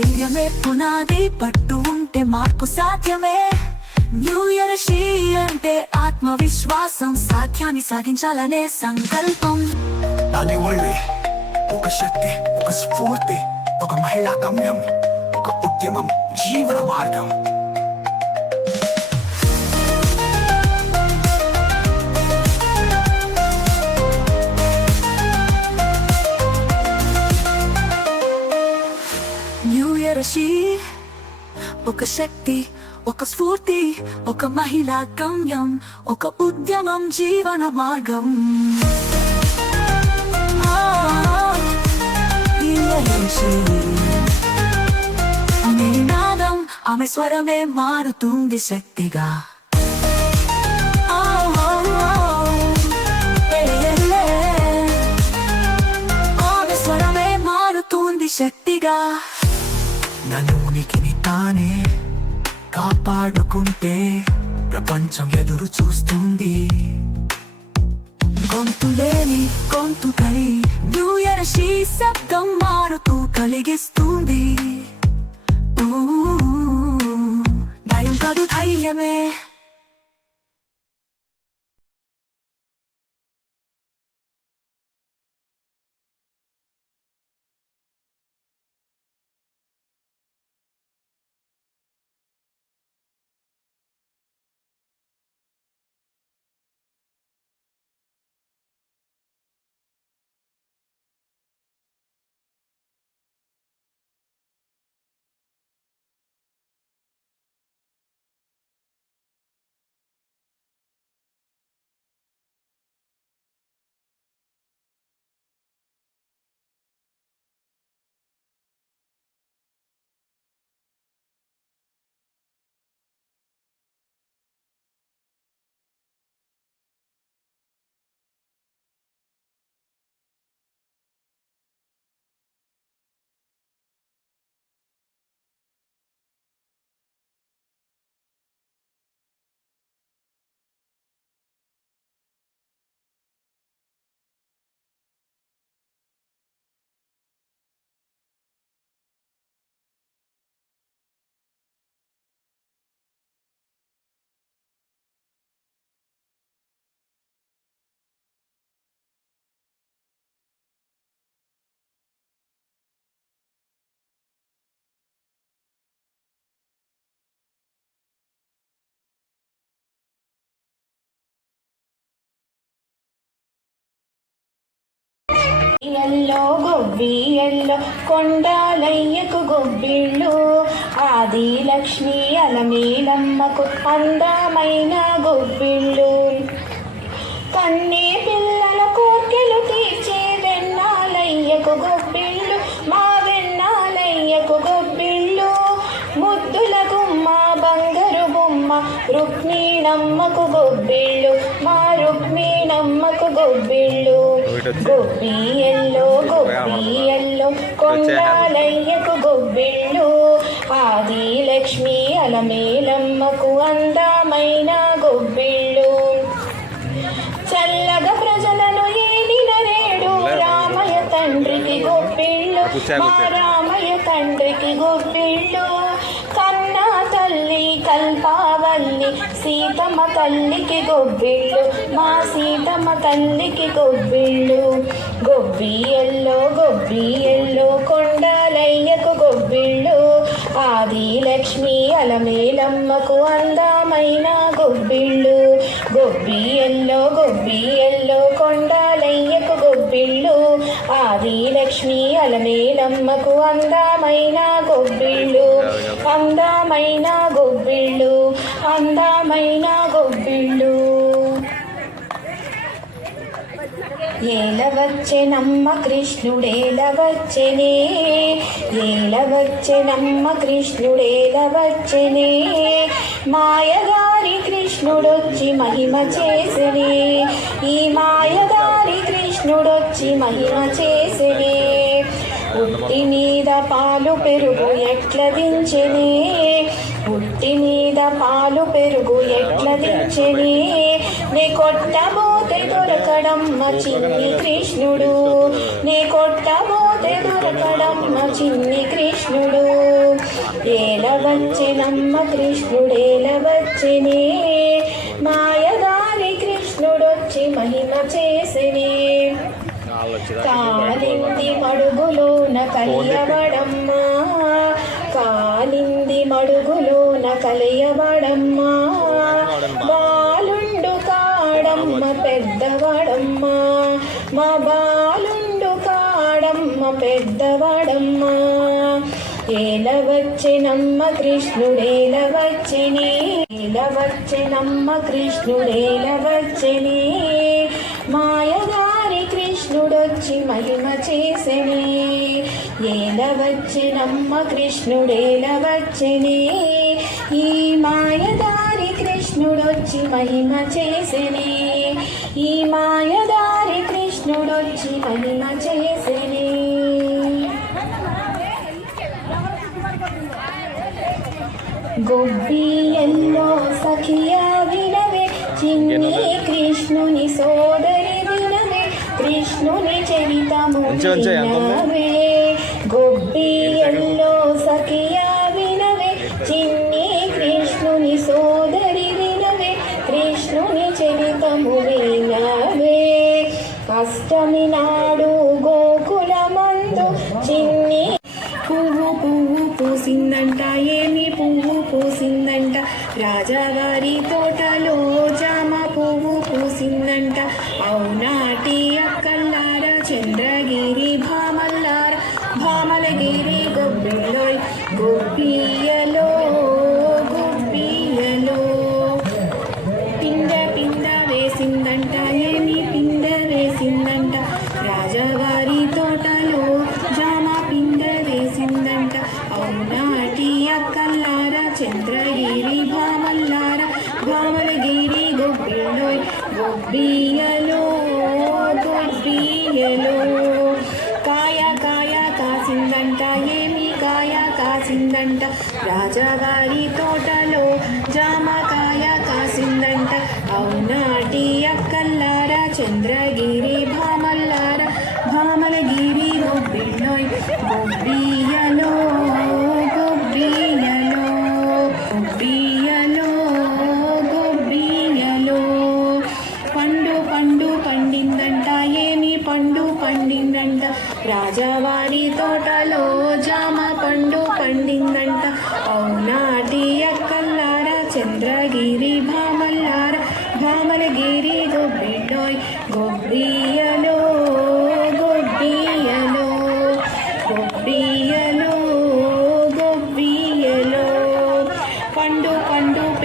ధైర్యమే పునాది పట్టు ఉంటే మార్పు సాధ్యమే. న్యూ ఇయర్ షీ అంటే ఆత్మవిశ్వాసం సాధ్యాన్ని సాధించాలనే సంకల్పం. దాని ఒళ్ళి ఒక శక్తి ఒక స్ఫూర్తి ఒక మహిళా గమ్యం ఒక ఉద్యమం జీవన మార్గం. న్యూ ఒక శక్తి ఒక స్ఫూర్తి ఒక మహిళా గమ్యం ఒక ఉద్యమం జీవన మార్గం. ఆ, ఆమె నాదం ఆమె స్వరమే మారుతుంది శక్తిగా. ఆమె స్వరమే మారుతుంది శక్తిగా. నన్ను ఉనికిని తానే కాపాడుకుంటే ప్రపంచం ఎదురు చూస్తుంది. గొంతులేని గొంతుకై న్యూ ఇయర్ షీ శబ్దం మారుతూ కలిగిస్తుంది. భయం కాదు ధైర్యమే ఎల్లో గొబ్బి ఎల్లో కొండాలయ్యకు గొబ్బిళ్ళు ఆది లక్ష్మి అలమీలమ్మకు అందమైన గొబ్బిళ్ళు కన్నే రుక్మిణమ్మకు గొబ్బిళ్ళు మా రుక్మిణమ్మకు గొబ్బిళ్ళు. గొబ్బియల్లో గొబ్బియల్లో కొండాలయ్యకు గొబ్బిళ్ళు. ఆది లక్ష్మి అలమేలమ్మకు అందమైన గొబ్బిళ్ళు. చల్లగా ప్రజలను ఏలిన రేడు రామయ్య తండ్రికి గొప్పిళ్ళు మా రామయ్య తండ్రికి తల్లి కల్పావల్లి సీతమ్మ తల్లికి గొబ్బిళ్ళు మా సీతమ్మ తల్లికి గొబ్బిళ్ళు. గొబ్బియల్లో గొబ్బియల్లో కొండాలయ్యకు గొబ్బిళ్ళు. ఆది లక్ష్మి అలమేలమ్మకు అందమైన గొబ్బిళ్ళు. గొబ్బియల్లో గొబ్బియల్లో కొండాలయ్యకు గొబ్బిళ్ళు. ఆది లక్ష్మి అలమేలమ్మకు అందమైన గొబ్బిళ్ళు. అందమైన గొబ్బిళ్ళు అందమైన గొబ్బిళ్ళు ఏలవచ్చెనమ్మ కృష్ణుడేలవచ్చెనే ఏలవచ్చెనమ్మ కృష్ణుడేలవచ్చనే మాయదారి కృష్ణుడొచ్చి మహిమ చేసనే ఈ మాయదారి కృష్ణుడొచ్చి మహిమ చేసనే. ఉట్టి మీద పాలు పెరుగు ఎట్ల దించనే మట్టి మీద పాలు పెరుగు ఎట్ల దించెనే? నీ కొట్టబోతే దొరకడమ్మ చిన్ని కృష్ణుడు. నీ కొట్టబోతే దొరకడమ్మ చిన్ని కృష్ణుడు. వచ్చెనమ్మ కృష్ణుడేల వచ్చినే? మాయదారి కృష్ణుడొచ్చి మహిమ చేసినే. కాలింది మడుగులోన కలియబడమ్మా కాలింది మడుగులో కలియబడమ్మా బాలుండు కాడమ్మ పెద్దవాడమ్మా. మా బాలుండు కాడమ్మ పెద్దవాడమ్మా. ఏల వచ్చెనమ్మ కృష్ణుడేల వచ్చిని. ఏల వచ్చెనమ్మ కృష్ణుడేల వచ్చిని. మాయదారి కృష్ణుడొచ్చి మహిమ చేసెని. ఏల వచ్చెనమ్మ కృష్ణుడేల వచ్చెని. ఈ మాయదారి కృష్ణుడొచ్చి మహిమ చేసెని. ఈ మాయదారి కృష్ణుడొచ్చి మహిమ చేసెని. గొబ్బియల్లో సఖియా వినవే చిన్ని కృష్ణుని వినవే కృష్ణుని చరితము? వినవే గొబ్బియల్లో సఖియా వినవే? చిన్ని కృష్ణుని సోదరి వినవే? కృష్ణుని చరితము వినవే? అష్టమి నాడు గోకులమందు చిన్ని పువ్వు పువ్వు పూసిందంట ఏమి పువ్వు పూసిందంట? రాజావారి తోటలో అక్కల్లార చంద్రగిరి భామల్లార భామలగిరి గొబ్బిలోయ్ గొబ్బియలో గొబ్బియలో కాయ కాయ కాసిందంట ఏమి కాయ కాసిందంట రాజావారి తోట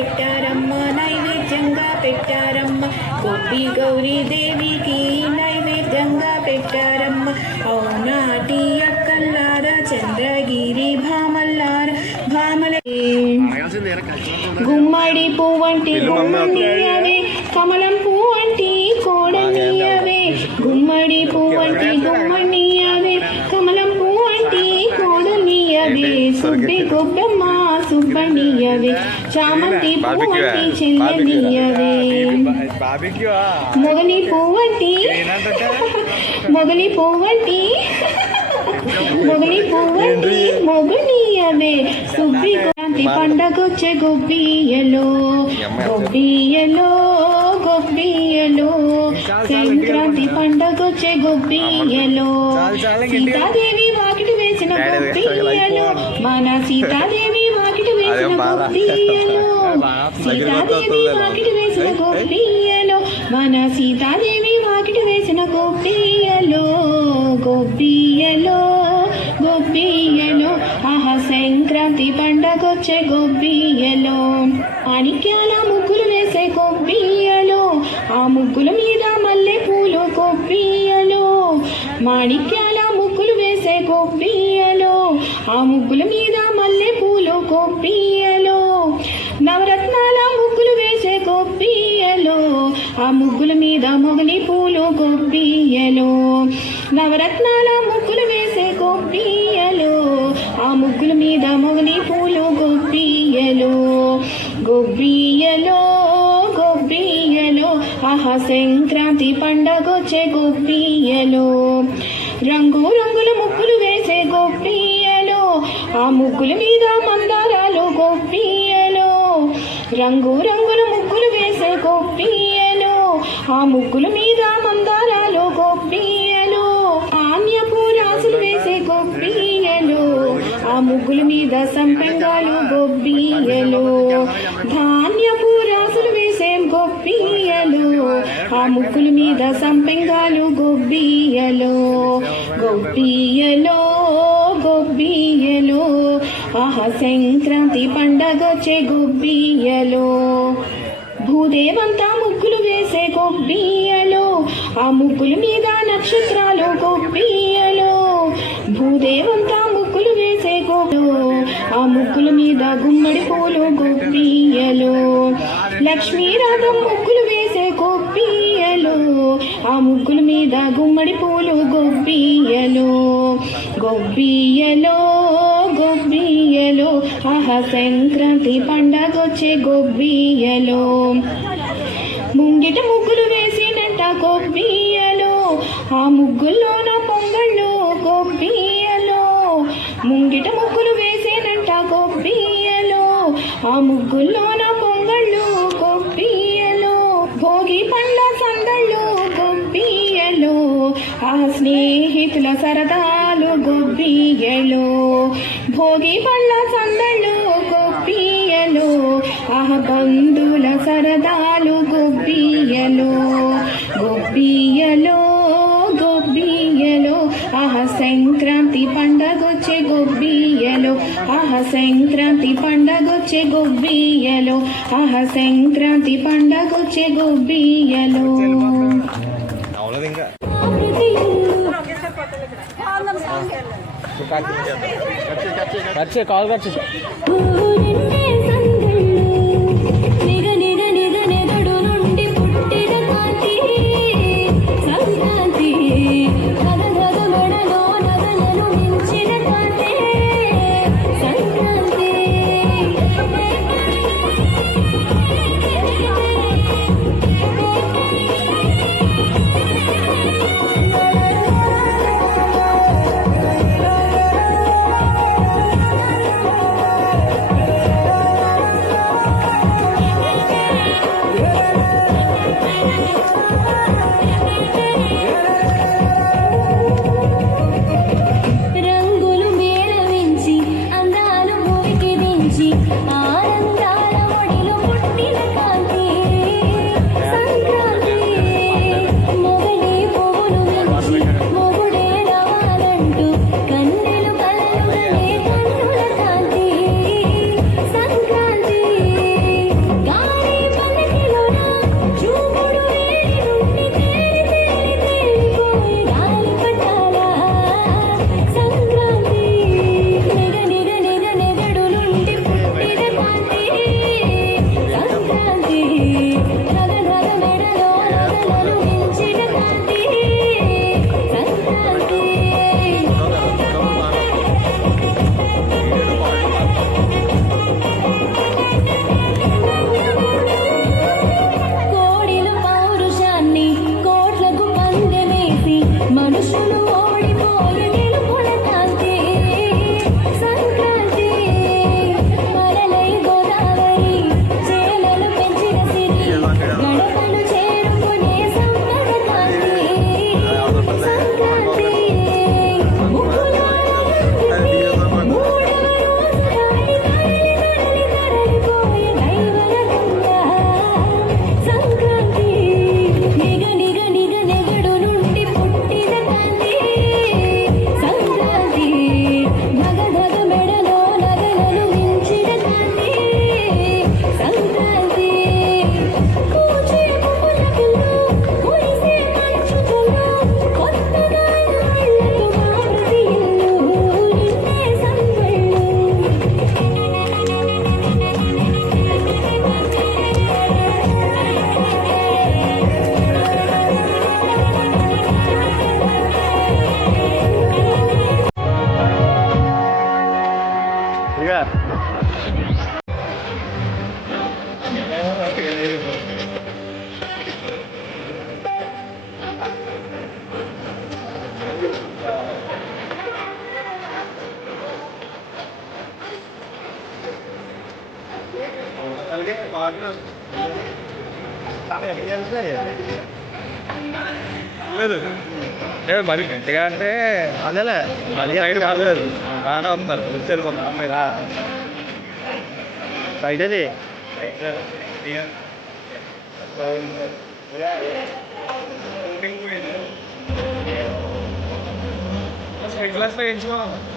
పెట్టారమ్మ నైవేద్యంగా పెట్టారమ్మ. గొబ్బి గౌరీ దేవికి నైవేద్యంగా పెట్టారమ్మ. అవునాటి అక్కల్లార చంద్రగిరి భామల్లార భామల. గుమ్మడి పువ్వంటి గుమ్మడియవే కమలం పువ్వంటి కోడనియవే గుమ్మడి పువ్వంటి గుమ్మడియవే కమలం పువ్వంటి కోడనియవే సుబ్బి గొబ్బమ్మ సుబ్బనియవే చామంతి పువ్వంటి చెల్లనియవే. మొగలి పువ్వంటి మొగలి పువ్వంటి మొగలి పువ్వంటి మొగలియవే సుబ్బి క్రాంతి పండగొచ్చే గొబ్బియలో గొబ్బియలో గొబ్బియలో సంక్రాంతి పండగొచ్చే గొబ్బియలో సీతాదేవి వాకిటి వేసిన గొబ్బియలో మన సీతాదేవి మన సీతాదేవి వాకిటి వేసిన గొబ్బియలో గొబ్బియలో గొబ్బియలో ఆహా సంక్రాంతి పండగొచ్చే గొబ్బియలో అనిక్యాల ముగ్గులు వేసే గొబ్బియలో ఆ ముగ్గుల మీద మల్లె పూలు గొబ్బియలో మాణిక్యాల ముగ్గులు వేసే గొబ్బియలో ఆ ముగ్గుల మీద ఆ ముగ్గుల మీద మొగలి పూలు గొప్పియలు నవరత్నాల ముగ్గులు వేసే గొప్పియలు ఆ ముగ్గుల మీద మొగలి పూలు గొప్పియలు గొబ్బియలో గొబ్బియలో ఆహా సంక్రాంతి పండగొచ్చే గొబ్బియలో రంగు రంగుల ముగ్గులు వేసే గొబ్బియలో ఆ ముగ్గుల మీద మందారాలు సందారాలు గొప్పియలో రంగు రంగుల ముగ్గులు వేసే గొప్పియలు ఆ ముగ్గుల మీద మందారాలు గొప్పియలో ఆన్యపు రాసులు వేసే గొప్పియలో ఆ ముగ్గుల మీద సంపెంగాలు గొబ్బియలు ధాన్యపు రాసులు వేసే గొప్పియలు ఆ ముగ్గుల మీద సంపెంగాలు గొబ్బియలు గొబ్బియలో గొబ్బియలో ఆహా సంక్రాంతి పండగొచ్చే గొబ్బియలో భూదేవంతా ముగ్గులు వేసే గొబ్బియలో ఆ ముగ్గుల మీద నక్షత్రాలు గొబ్బియలో భూదేవంతా ముగ్గులు వేసే గొబ్బు ఆ ముగ్గుల మీద గుమ్మడి పూలు గొబ్బియలో లక్ష్మీరాధం ముగ్గులు వేసే గొబ్బియలో ఆ ముగ్గుల మీద గుమ్మడి పూలు గొబ్బియలో గొబ్బియలో గొబ్బియలో ఆహా సంక్రాంతి పండగొచ్చే గొబ్బియలో ముంగిట ముగ్గులు వేసినంట కొబ్బియలో ఆ ముగ్గుల్లోన పొంగళ్ళు కొబ్బియలో ముంగిట ముగ్గులు వేసేనంట కొబ్బియలో ఆ ముగ్గుల్లోన పొంగళ్ళు గొబ్బియలో భోగి పండ్ల సందళ్ళు గొబ్బియలో ఆ స్నేహితుల సరదాలు గొబ్బియలో భోగి పండ్ల సందళ్ళు గొబ్బియలో ఆ బంధువుల సరదా గొబ్బియలో గొబ్బియలో గొబ్బియలో ఆహ సంక్రాంతి పండగొచ్చే గొబ్బియలో ఆహ సంక్రాంతి పండగొచ్చే గొబ్బియలో ఆహ సంక్రాంతి పండగొచ్చే గొబ్బియలో చేయి కాల్ కట్ లేదు ఏ మరి గట్టిగా అంటే అదేలే మరి రైడ్ కాలేదు. బాగానే ఉన్నారు. వచ్చారు కొంత అమ్మాయి రా. రైట్ అది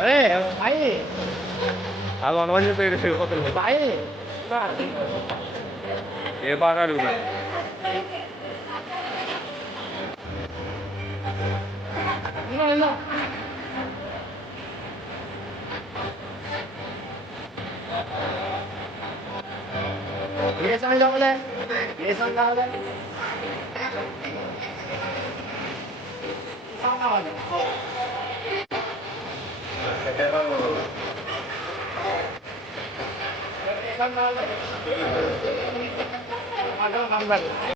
అరే అయ్యి అది వందమని చెప్పి ఏ బాగా 일로 일로 예선 나오네. 예선 나오네. 이상 나오네. 예선 나오네. 아, 감사합니다